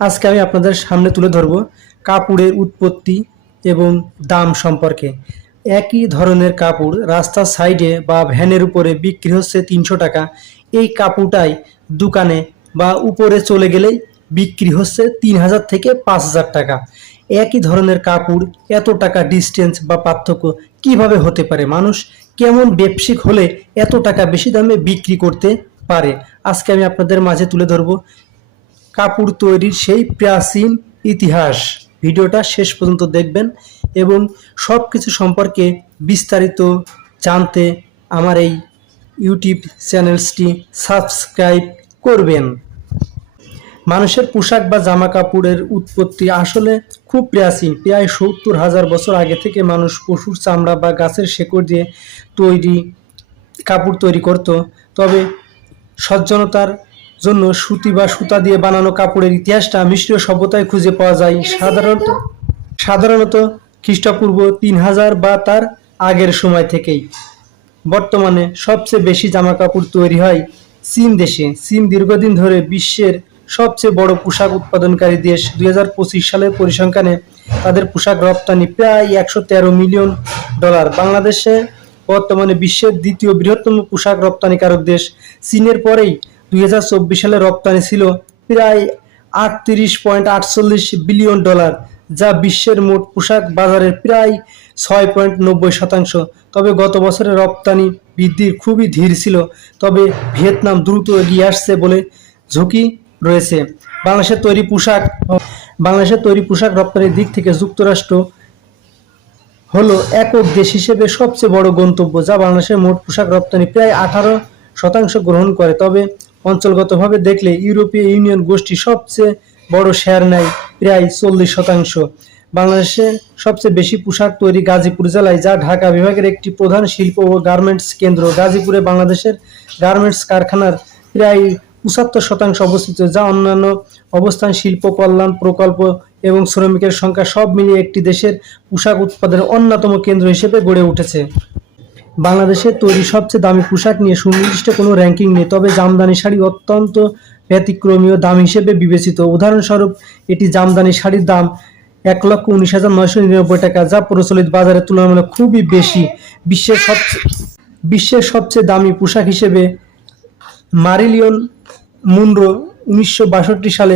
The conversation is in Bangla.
আজকে আমি আপনাদের সামনে তুলে ধরব কাপড়ের উৎপত্তি এবং দাম সম্পর্কে। একই ধরনের কাপড় রাস্তার সাইডে বা ভ্যানের উপরে বিক্রি হচ্ছে ৩০০ টাকা। এই কাপড়টাই দোকানে বা উপরে চলে গেলেই বিক্রি হচ্ছে ৩,০০০ থেকে ৫,০০০ টাকা। একই ধরনের কাপড় এত টাকা ডিস্টেন্স বা পার্থক্য কিভাবে হতে পারে? মানুষ কেমন ব্যবসায়িক হলে এত টাকা বেশি দামে বিক্রি করতে পারে? আজকে আমি আপনাদের মাঝে তুলে ধরব কাপড় তৈরির সেই প্রাচীন ইতিহাস। ভিডিওটা শেষ পর্যন্ত দেখবেন এবং সব কিছু সম্পর্কে বিস্তারিত জানতে আমার এই ইউটিউব চ্যানেলটি সাবস্ক্রাইব করবেন। মানুষের পোশাক বা জামা কাপড়ের উৎপত্তি আসলে খুব প্রাচীন। প্রায় ৭০,০০০ বছর আগে থেকে মানুষ পশুর চামড়া বা গাছের শেকড় দিয়ে তৈরি কাপড় তৈরি করত। তবে সজ্জনতার জন্য সুতি বা সুতা দিয়ে বানানো কাপড়ের ইতিহাসটা মিশরীয় সভ্যতায় খুঁজে পাওয়া যায়। সাধারণত খ্রিস্টপূর্ব ৩,০০০ বা তার আগের সময় থেকেই। বর্তমানে সবচেয়ে বেশি জামা কাপড় তৈরি হয় চীন দেশে। চীন দীর্ঘদিন ধরে বিশ্বের সবচেয়ে বড় পোশাক উৎপাদনকারী দেশ। ২০২৫ সালের পরিসংখ্যানে তাদের পোশাক রপ্তানি প্রায় $১১৩ মিলিয়ন। বাংলাদেশে বর্তমানে বিশ্বের দ্বিতীয় বৃহত্তম পোশাক রপ্তানিকারক দেশ। চীনের পরেই ২০২৪ সালে রপ্তানি ছিল প্রায় $৩৮.৪৮ বিলিয়ন, যা বিশ্বের মোট পোশাক বাজারের প্রায় ৬.৯০%। তবে গত বছরের রপ্তানি বৃদ্ধি খুবই ধীর ছিল। তবে ভিয়েতনাম দ্রুত এগিয়ে আসছে বলে ঝুঁকি রয়েছে। বাংলাদেশের তৈরি পোশাক রপ্তানির দিক থেকে যুক্তরাষ্ট্র হলো একক দেশ হিসেবে সবচেয়ে বড় গন্তব্য, যা বাংলাদেশের মোট পোশাক রপ্তানি প্রায় 18% গ্রহণ করে। তবে অঞ্চলগতভাবে দেখলে ইউরোপীয় ইউনিয়ন গোষ্ঠী সবচেয়ে বড় শেয়ার নেয়, প্রায় 40%। বাংলাদেশে সবচেয়ে বেশি পোশাক তৈরি গাজীপুর জেলায়, যা ঢাকা বিভাগের একটি প্রধান শিল্প ও গার্মেন্টস কেন্দ্র। গাজীপুরে বাংলাদেশের গার্মেন্টস কারখানার প্রায় ৭৫% অবস্থিত, যা অন্যান্য অবস্থান, শিল্প কল্যাণ প্রকল্প এবং শ্রমিকের সংখ্যা সব মিলিয়ে একটি দেশের পোশাক উৎপাদনের অন্যতম কেন্দ্র হিসেবে গড়ে উঠেছে। বাংলাদেশের তৈরি সবচেয়ে দামি পোশাক নিয়ে সুনির্দিষ্ট কোনো র্যাঙ্কিং নেই, তবে জামদানি শাড়ি অত্যন্ত ব্যতিক্রমীয় দাম হিসেবে বিবেচিত। উদাহরণস্বরূপ, এটি জামদানি শাড়ির দাম ১,১৯,৯৯৯ টাকা, যা প্রচলিত বাজারের তুলনামূলক খুবই বেশি। বিশ্বের সবচেয়ে দামি পোশাক হিসেবে মারিলিয়ন মনরো ১৯৬২ সালে